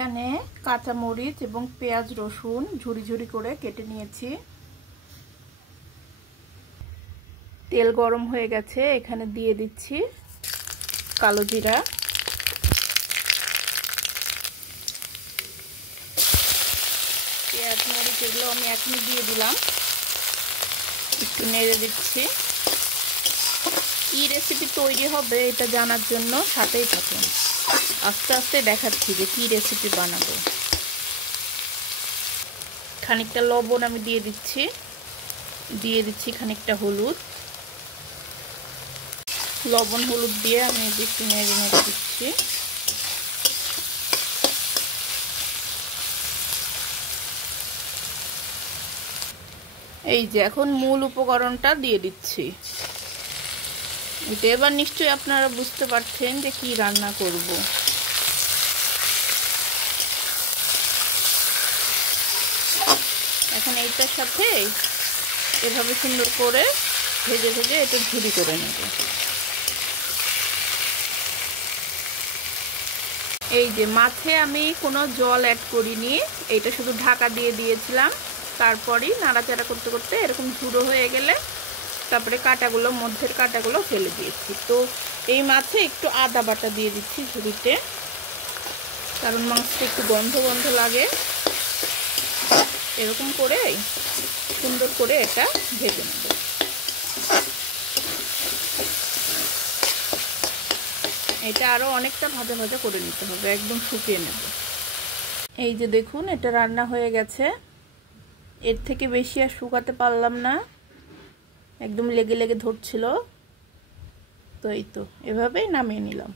এখানে কাঁচা মরিচ এবং পেঁয়াজ রসুন ঝুরি ঝুরি করে কেটে নিয়েছি। তেল গরম হয়ে গেছে, এখানে দিয়ে দিচ্ছি কালো জিরা, পেঁয়াজ মরিচ এগুলো আমি এখনই দিয়ে দিলাম। একটু নেড়ে দিচ্ছি। কি রেসিপি তৈরি হবে এটা জানার জন্য সাথেই থাকুন, আস্তে আস্তে দেখাচ্ছি যে কি রেসিপি বানাবো। খানিকটা লবণ আমি দিয়ে দিচ্ছি খানিকটা হলুদ। লবণ হলুদ দিয়ে আমি একটু নেড়ে নেড়ে দিচ্ছি। এই যে এখন মূল উপকরণটা দিয়ে দিচ্ছি। এবার নিশ্চয়ই আপনারা বুঝতে পারছেন যে কি রান্না করব। এখন এইটার সাথে এভাবে সুন্দর করে ভেজে ভেজে এটা ঝুরি করে নেব। এই যে মাছে আমি কোনো জল অ্যাড করিনি, এটা শুধু ঢাকা দিয়ে দিয়েছিলাম। তারপরই নাড়াচাড়া করতে করতে এরকম ঝুড়ো হয়ে গেলে তারপরে কাঁটাগুলো, মধ্যের কাঁটাগুলো ফেলে দিয়েছি। তো এই মাছে একটু আদা বাটা দিয়ে দিচ্ছি ঝুড়িতে, কারণ মাছটা একটু গন্ধ গন্ধ লাগে। এরকম করে সুন্দর করে এটা ভেজে নেব। এটা আরও অনেকটা ভাজা ভাজা করে নিতে হবে, একদম শুকিয়ে নেব। এই যে দেখুন এটা রান্না হয়ে গেছে। এর থেকে বেশি আর শুকাতে পারলাম না, একদম লেগে লেগে ধরছিল। তো এই তো এভাবেই নামিয়ে নিলাম।